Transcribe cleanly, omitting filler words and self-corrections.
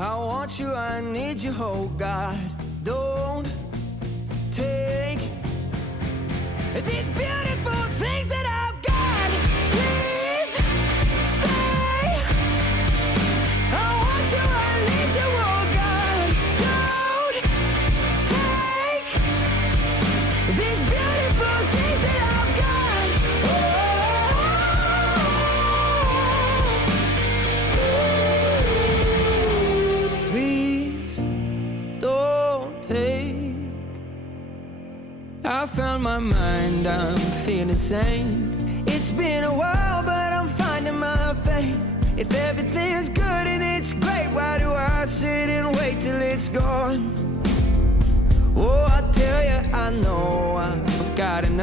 I want you, I need you, oh God. Don't take these beautiful things that I've got. Please stay. I want you, I need you, oh God. Don't take these beautiful things that I've got. Please don't take. I found my mind, I'm feeling sane. It's been a while, but I'm finding my faith. If everything's good and it's great, why do I sit and wait till it's gone? Oh, I tell you, I know I've got enough.